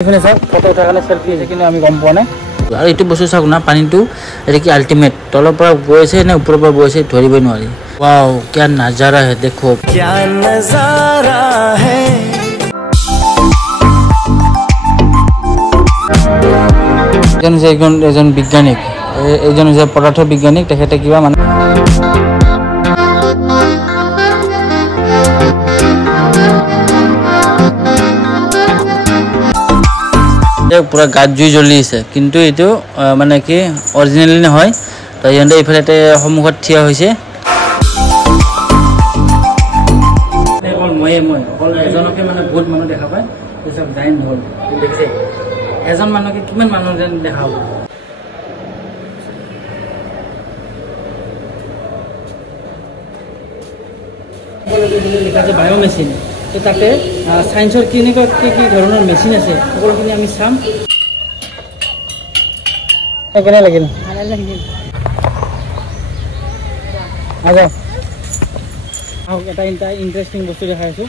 এখানে sir photo উঠাৰ কাৰণে সেলফি আছে কিন্তু আমি গম পোৱা নাই আৰু এইটো বস্তু চাওক না পানীটো এটা কি আল্টিমেট তলৰ পৰা গৈছে নে ওপৰৰ পৰা গৈছে ধৰিবই নোৱাৰি वाओ क्या नजारा है देखो क्या नजारा है এজন বিজ্ঞানিক এজন যে পদাৰ্থ বিজ্ঞানিক তেখেতে কিবা মানে পুৰা গাত জুই জ্বলি আছে কিন্তু এটো মানে কি অৰিজিনালি নহয় তো ইয়াতে ইফালেতে সমুখত থিয়া হৈছে অকল এজনকে মানে বহুত মানুহ দেখা পায় সব জাইন হল দেখিছে এজন মানুহকে কিমান মানুহ যেন দেখা হ'ব লিখা আছে বায়ো মেচিন তো তাতে সায়েন্সৰ কি ধৰণৰ মেচিন আছে সকলোখিনি আমি চাম কেনে লাগিল আজা এটা ইন্টারেস্টিং বস্তু দেখাই আছো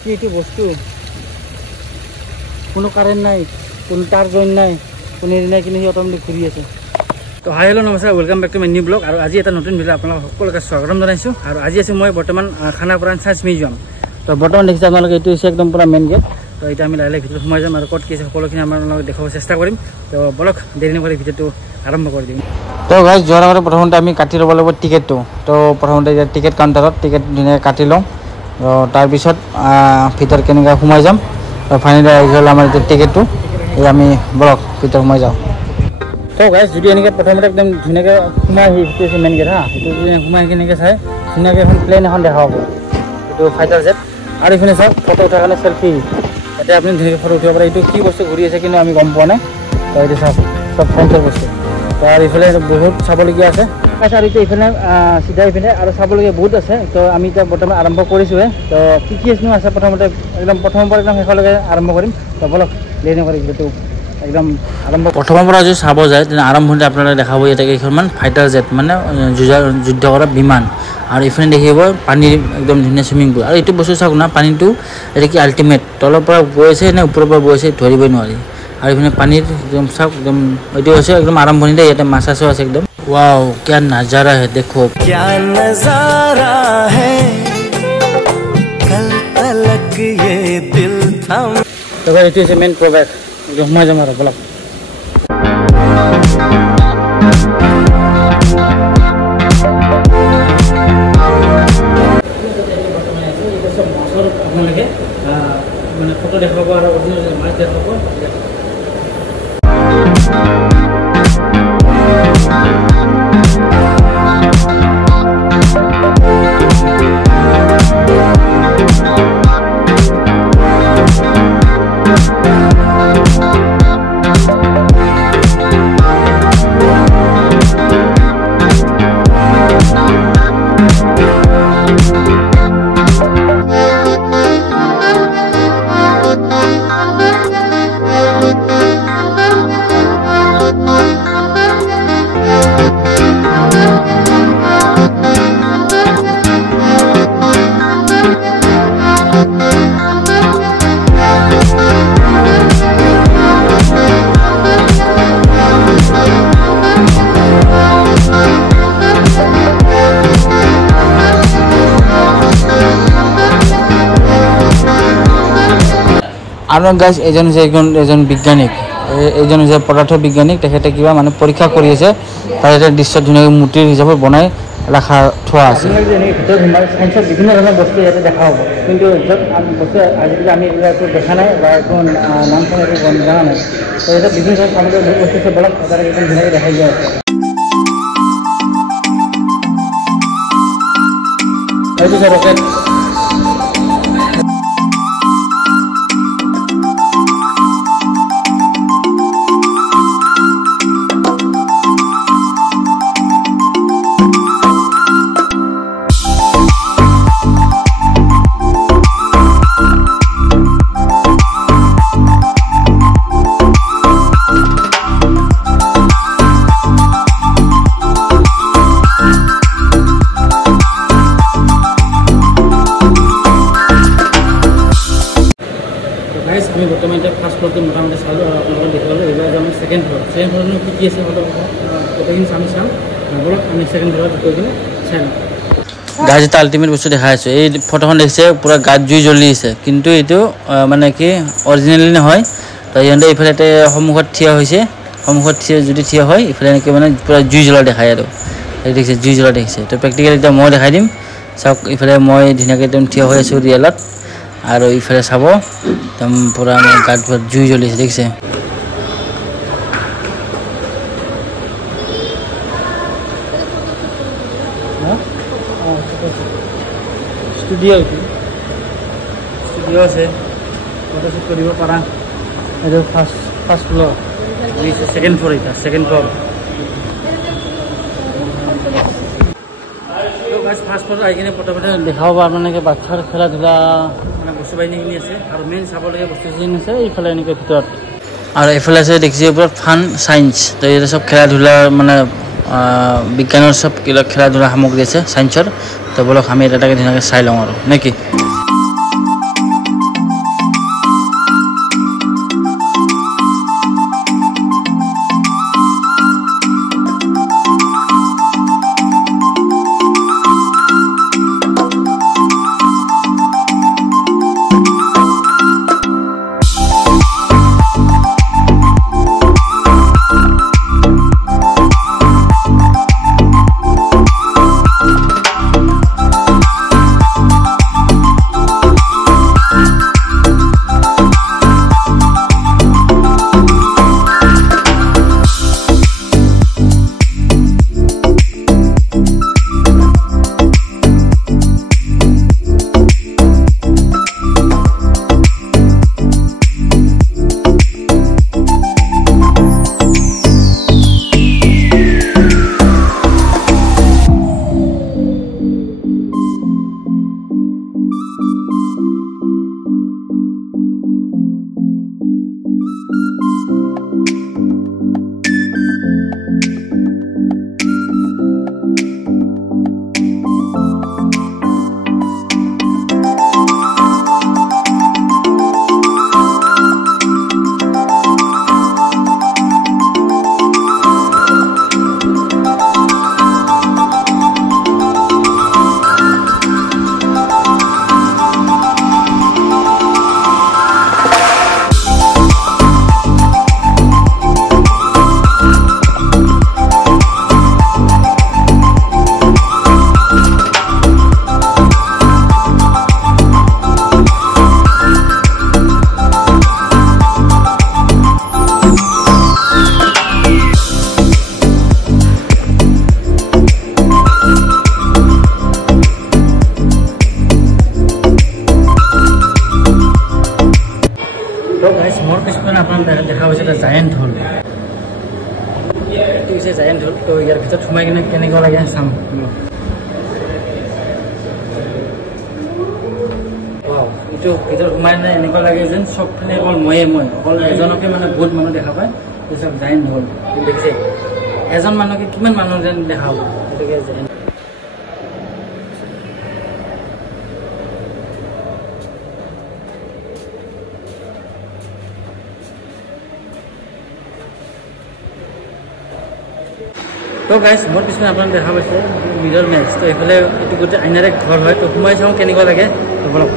কি এইটো বস্তু কোনো কারেন্ট নাই কোনো তার জইন নাই কোনো নাই কিন্তু সি অটোমেটিক ঘূৰি আছে তো হাই হেল্ল' নমস্কাৰ welcome back to my new blog আৰু আজি এটা নতুন ভিডিঅ' আপোনালোক সকলোকে স্বাগতম জনাইছোঁ আৰু আজি আছে মই বৰ্তমান খানাপাৰা সায়েন্স মিউজিয়াম তো বৰ্তমান দেখিছে আপোনালোকে এইটো হৈছে একদম পুৰা মেইন গেট তো এটা আমি লাহে ভিতৰত সোমাই যাম আৰু ক'ত কি আছে সকলোখিনি আপোনালোকক দেখাব চেষ্টা কৰিম তো বলক দেৰি নকৰি ভিডিঅ'টো আৰম্ভ কৰি দিম তো গাইজ যোৱাৰ আগতে প্ৰথমতে আমি কাটি ল'ব লাগিব টিকেটটো তো প্ৰথমতে টিকেট কাউণ্টাৰত টিকেট ধুনীয়াকৈ কাটি লওঁ তাৰপিছত ভিতৰত কেনেকৈ সোমাই যাম তো ফাইনেলি আহি গ'ল আমাৰ এতিয়া টিকেটটো এই আমি বলক ভিতৰত সোমাই যাওঁ তো গাইজ যদি এনেকৈ প্ৰথমতে একদম ধুনীয়াকৈ সোমাই আহি সেইটো হৈছে মেইন গেট হা সেইটো যদি সোমাই কেনেকৈ চাই ধুনীয়াকৈ এখন প্লেন এখন দেখা হ'ব এইটো ফাইটাৰ জেট আৰু এইফালে চাওক ফটো উঠাৰ কাৰণে সেলফি এতিয়া আপুনি ধুনীয়াকৈ ফটো উঠিব পাৰে এইটো কি বস্তু ঘূৰি আছে কিন্তু আমি গম পোৱা নাই তো এইটো চাওক সব সায়েন্সৰ বস্তু তো আর ইফালে বহুত চাবলগীয়া আছে আচ্ছা আর ইফালে সিধা ইফালে আর চাবলগীয়া বহুত আছে তো আমি এতিয়া বৰ্তমান আৰম্ভ কৰিছোঁহে তো কি আছে প্ৰথমতে একদম প্ৰথমৰ পৰা একদম শেষলৈকে আৰম্ভ কৰিম তো বলক দেৰি নকৰি ভিডিঅ'টো একদম আৰম্ভ প্ৰথমৰ পৰা যদি চাব যায় তেনে আৰম্ভণিতে আপোনালোকে দেখাব ইয়াতে কেইখনমান ফাইটাৰ জেট মানে যুদ্ধ কৰা বিমান আৰু ইফালে দেখিব পানীৰ একদম ধুনীয়া চুইমিং পুল আৰু এইটো বস্তু চাওক না পানীটো এটা কি আল্টিমেট তলৰ পৰা গৈছে নে ওপৰৰ পৰা গৈছে ধৰিবই নোৱাৰি और इफाले पानी एकदम सब एकदम एकदम आरम्भणीते इतना माछ आछो আছে एकदम वाओ क्या नजारा है देखो क्या नजारा है कल तलक ये दिल थम तो भाई इट इज मेन प्रवेश जो मजा मारो बोला আপোনালোকে মানে ফটো দেখাব আৰু অৰিজিনাল মাছ দেখাব আৰু গাইজ এজন বিজ্ঞানিক এজন যে পদাৰ্থ বিজ্ঞানিক তেখেতে কিবা মানে পৰীক্ষা কৰি আছে তাৰ এটা দৃশ্য ধুনীয়াকৈ মূৰ্তিৰ হিচাপে বনাই ৰাখা থোৱা আছে সায়েন্সৰ বিভিন্ন ধৰণৰ বস্তু ইয়াতে দেখা হ'ব কিন্তু য'ত বস্তু আজিকালি আমি এইটো দেখা নাই বা একো নাম জনা নাই তো এটা বিভিন্ন ধৰণৰ বস্তু আছে বলক একদম ধুনীয়াকৈ দেখাই দিয়া আছে এইটো ৰকেট গাইজ আমি বৰ্তমান এতিয়া ফাৰ্ষ্ট ফ্ল'ৰটো মোটামুটি চালোঁ আৰু আপোনালোকক দেখুৱালোঁ। এইবাৰ আমি ছেকেণ্ড ফ্ল'ৰনো কি কি আছে গোটেইখিনি আমি চাম। বলক আমি ছেকেণ্ড ফ্ল'ৰত গৈ কিনে চাই লওঁ। গাইজ এটা আল্টিমেট বস্তু দেখাই আছোঁ। এই ফটোখন দেখিছে পূৰা গাত জুই জ্বলি আছে, কিন্তু এইটো মানে কি অৰিজিনেলি নহয়। তো ইহঁতে এইফালে সন্মুখত থিয় হৈছে, সন্মুখত যদি থিয় হয় ইফালে এনেকৈ মানে পূৰা জুই জ্বলা দেখায় আৰু এই দেখিছে জুই জ্বলা দেখিছে। তো প্ৰেক্টিকেল এতিয়া মই দেখাই দিম। চাওক ইফালে মই ধুনীয়াকৈ একদম থিয় হৈ আছোঁ ৰিয়েলত, আৰু ইফালে চাব একদম পূৰা আমাৰ গাত জুই জ্বলিছে দেখিছে। ষ্টুডিঅ' আছে, ফটোশ্বুট কৰিব পাৰা। এইটো ফাৰ্ষ্ট ফ্ল'ৰ, ছেকেণ্ড ফ্ল'ৰ। এতিয়া ছেকেণ্ড ফ্ল'ৰ ফাৰ্ষ্ট ফ্ল'ৰ আহি কিনে প্ৰথমতে দেখাব পাৰ মানে বাচ্ছাৰ খেলা ধূলা মানে বস্তু বাহিনীখিনি আছে, আৰু মেইন চাবলগীয়া বস্তুখিনি আছে এইফালে এনেকৈ ভিতৰত। আৰু এইফালে আছে দেখিছে ওপৰত ফান চায়েন্স। তো ইয়াতে চব খেলা ধূলাৰ মানে বিজ্ঞানৰ চব খেলা ধূলা সামগ্ৰী আছে চায়েন্সৰ। তো বলক আমি এটা এটাকৈ ধুনীয়াকৈ চাই লওঁ আৰু নে কি। মোৰ পিছপিনে আপোনাক দেখা পাইছে এটা জায়েণ্ট হল। এইটো হৈছে জায়েণ্ট হল। তো ইয়াৰ ভিতৰত সোমাই কিনে কেনেকুৱা লাগে চাম। এইটো ভিতৰত সোমাই কিনে এনেকুৱা লাগে যেন চবখিনি অকল মই অকল এজনকে মানে বহুত মানুহ দেখা পায়। এইটো জায়েণ্ট হল দেখিছে, এজন মানুহকে কিমান মানুহ যেন দেখা হ'ব। গতিকে জায়েণ্ট তো গাইজ মোৰ পিছনে আপোনাক দেখা পাইছে মিৰৰ মেচ। তো এইফালে এইটো গোটেই আইনাৰে ঘৰ হয়। তো সোমাই চাওঁ কেনেকুৱা লাগে। তো বলক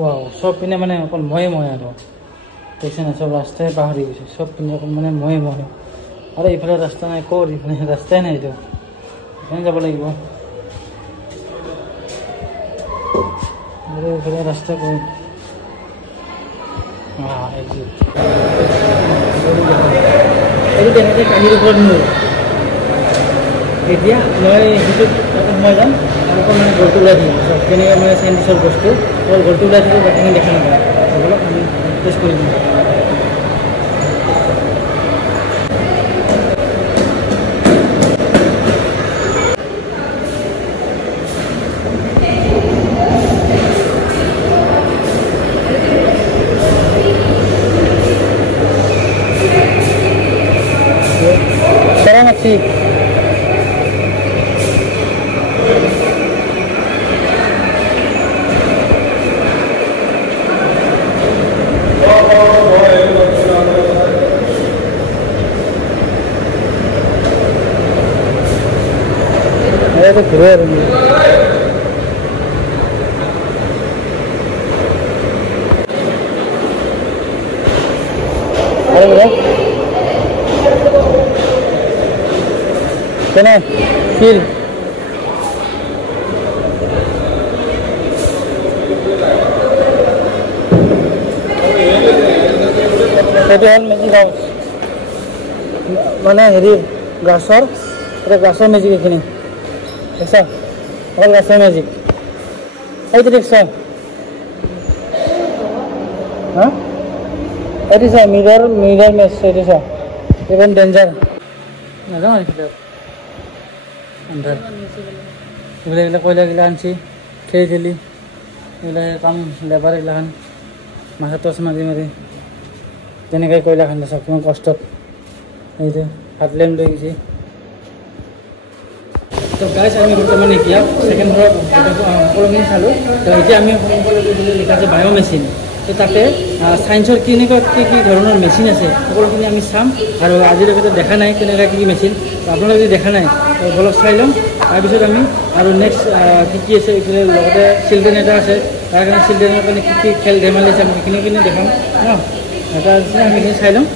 ৱাও, চব পিনে মানে অকল মই আৰু দেখছে না, চব ৰাস্তাই পাহৰি গৈছে। চব পিনে অকল মানে মই আৰু এইফালে ৰাস্তা নাই। ক'ত ইফালে ৰাস্তাই নাই। এইটো সেইকাৰণে যাব লাগিব। এইফালে ৰাস্তা ক'ত? এইটো তেনেকৈ কাহিৰ ওপৰত মোৰ এতিয়া মই সেইটো তাতে সোমাই যাম আৰু অকল মানে গলটো ওলাই থাকিব। চব তেনেকৈ মানে চাইণ্টিষ্টৰ বস্তু অকল গলটো ওলাই থাকিব, বাকীখিনি দেখা নাপায়। বলক আমি টেষ্ট কৰি দিম। ঠিক তো ঘুৰে কেনে ফিল এইটো হ'ল মেজিক হাউচ মানে হেৰি গাছৰ এটা গাছৰ মেজিক এইখিনি দেখছা অকল গাছৰ মেজিক এইটো দেখছা হা এইটো চা মিৰৰ মেচ এইটো চা ইভেন ডেঞ্জাৰ নাযাওঁ এইফালে আন্ধাৰ এইবিলাক কয়লাগিলা আনছি খেলি ঠেলি এইবিলাক কাম লেবাৰ এইগিলাখান মাথা টচ মাৰি মাৰি তেনেকৈ কয়লা খান্দে চাওক কিমান কষ্টত এইটো হাত লেম লৈ গৈছে তো গাইজ আমি বৰ্তমান এতিয়া ছেকেণ্ড ফ্ল'ৰত সকলোখিনি চালোঁ তো এতিয়া আমি সকলোখিনি লিখা আছে বায়' মেচিন তো তাতে ছায়েন্সৰ কেনেকুৱা কি ধৰণৰ মেচিন আছে সকলোখিনি আমি চাম আৰু আজিলৈকেতো দেখা নাই কেনেকুৱা কি মেচিন আপোনালোকে যদি দেখা নাই অলপ চাই ল'ম তাৰপিছত আমি আৰু নেক্সট কি আছে এইফালে লগতে চিলড্ৰেন এটা আছে তাৰ কাৰণে চিলড্ৰেনৰ কাৰণে কি খেল ধেমালি আছে আমি সেইখিনি দেখাম ন এটা আছে আমি সেইখিনি চাই ল'ম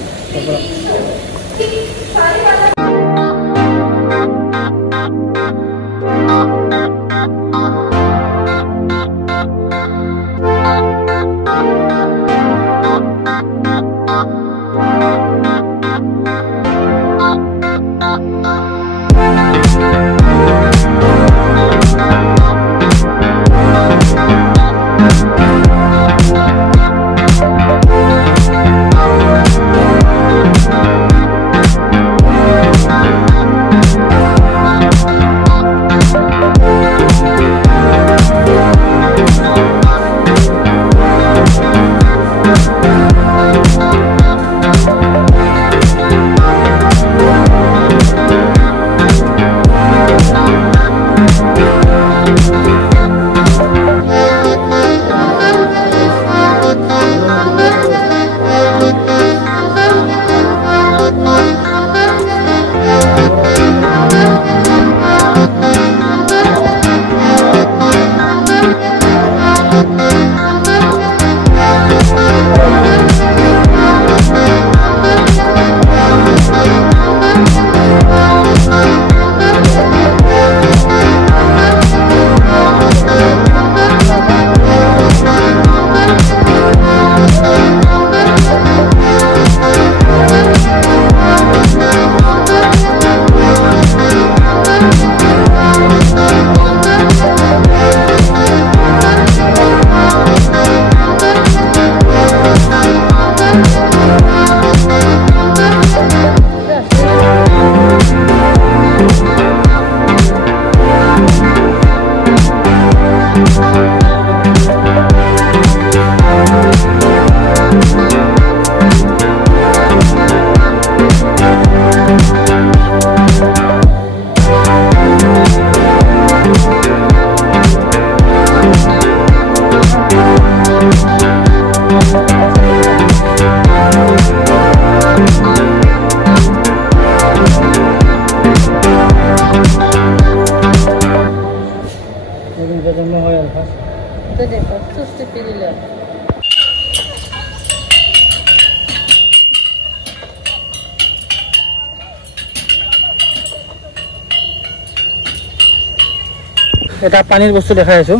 এটা পানীৰ বস্তু দেখাই আছোঁ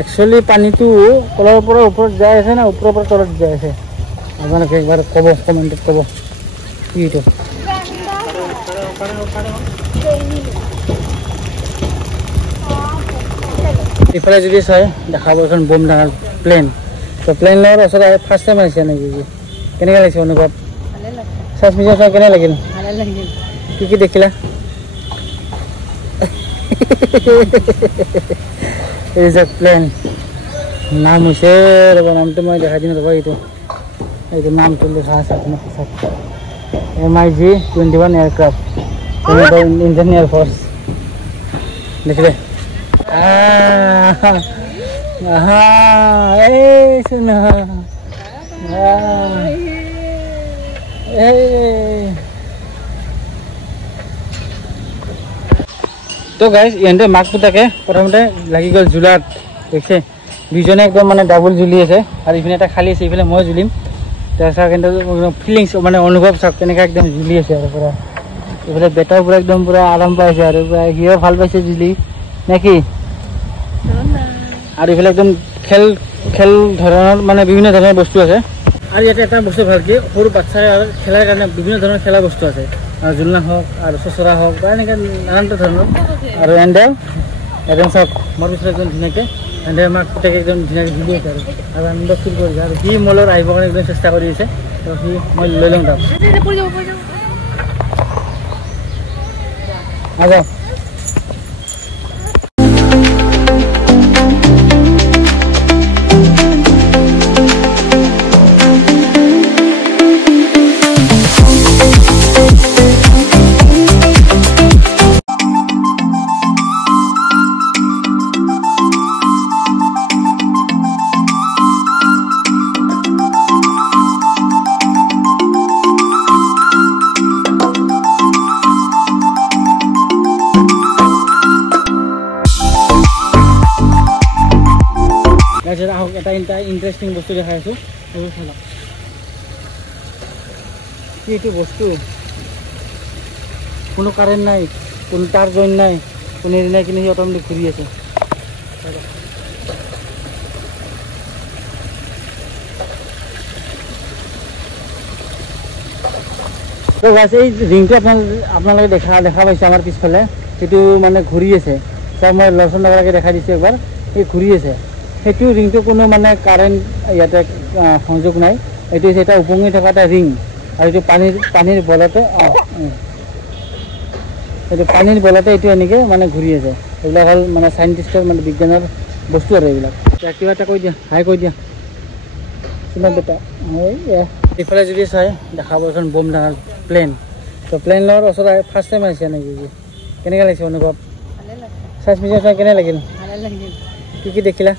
একচুৱেলি পানীটো তলৰ পৰা ওপৰত যাই আছে না ওপৰৰ পৰা তলত যাই আছে আপোনালোকে একবাৰ ক'ব কমেণ্টত ক'ব কি এইটো ইফালে যদি চাই দেখাব এখন বম ডাঙৰ প্লেন তো প্লেন লোৱাৰ ওচৰত ফাৰ্ষ্ট টাইম আহিছে নেকি কেনেকৈ লাগিছে অনুভৱ চাৰ্চ মিউজিয়াম চাই কেনে লাগিল কি দেখিলা is a plane নাম হৈছে ৰ'ব নামটো মই দেখাই দিম ৰ'ব এইটো নামটো লিখা আছে MiG-21 এয়াৰক্ৰাফ্ট ইণ্ডিয়ান এয়াৰফৰ্চ দেখিলে তো গাইজ ইহঁতে মাক পুতাকে প্ৰথমতে লাগি গ'ল জোলাত দেখছে দুইজনে একদম মানে ডাবল জুলি আছে আৰু ইপিনে এটা খালী আছে ইফালে মই জুলিম তাৰপিছত কিন্তু ফিলিংছ মানে অনুভৱ চাওক কেনেকৈ একদম জুলি আছে আৰু পূৰা এইফালে বেটাও পূৰা একদম পূৰা আৰাম পাইছে আৰু পূৰা সিও ভাল পাইছে জুলি নে কি আৰু এইফালে একদম খেল ধৰণৰ মানে বিভিন্ন ধৰণৰ বস্তু আছে আৰু ইয়াতে এটা বস্তু ভাল কি সৰু বাচ্চাই আৰু খেলাৰ কাৰণে বিভিন্ন ধৰণৰ খেলা বস্তু আছে জোলনা হওক আৰু চচৰা হওক বা এনেকৈ নানানটা ধৰণৰ আৰু এণ্ডে একদম চাওক মোৰ পিছত একদম ধুনীয়াকৈ এণ্ডে আমাক পুতেকে একদম ধুনীয়াকৈ জুলি আছে আৰু আনন্দ ফিল কৰিছে আৰু সি মলত আহিবৰ কাৰণে একদম চেষ্টা কৰি আছে আৰু সি মই লৈ লওঁ তাক আজা আহক এটা ইণ্টাৰেষ্টিং বস্তু দেখাই আছোঁ এইবোৰ চাওক কি এইটো বস্তু কোনো কাৰেণ্ট নাই কোনো তাৰ জইন নাই কোনো হেৰি নাই কিন্তু সি অট'মেটিক ঘূৰি আছে তো গাইজ এই ৰিংটো আপোনালোকে দেখা পাইছে আমাৰ পিছফালে সেইটো মানে ঘূৰি আছে চাওক মই লৰচন লগাকৈ দেখাই দিছোঁ একবাৰ এই ঘূৰি আছে সেইটো ৰিংটো কোনো মানে কাৰেণ্ট ইয়াতে সংযোগ নাই এইটো হৈছে এটা উপঙি থকা এটা ৰিং আৰু এইটো পানীৰ বলতে এইটো পানীৰ বলতে এইটো এনেকৈ মানে ঘূৰি আছে এইবিলাক হ'ল মানে চাইণ্টিষ্টৰ মানে বিজ্ঞানৰ বস্তু আৰু এইবিলাক কিবা এটা কৈ দিয়া হাই কৈ দিয়া কিমান বেটা এইফালে যদি চাই দেখাবচোন বম ডাঙৰ প্লেন তো প্লেনৰ ওচৰত ফাৰ্ষ্ট টাইম আহিছে নেকি কেনেকৈ লাগিছে অনুভৱ চাইন্স মিউজিয়াম চাই কেনে লাগিল কি দেখিলা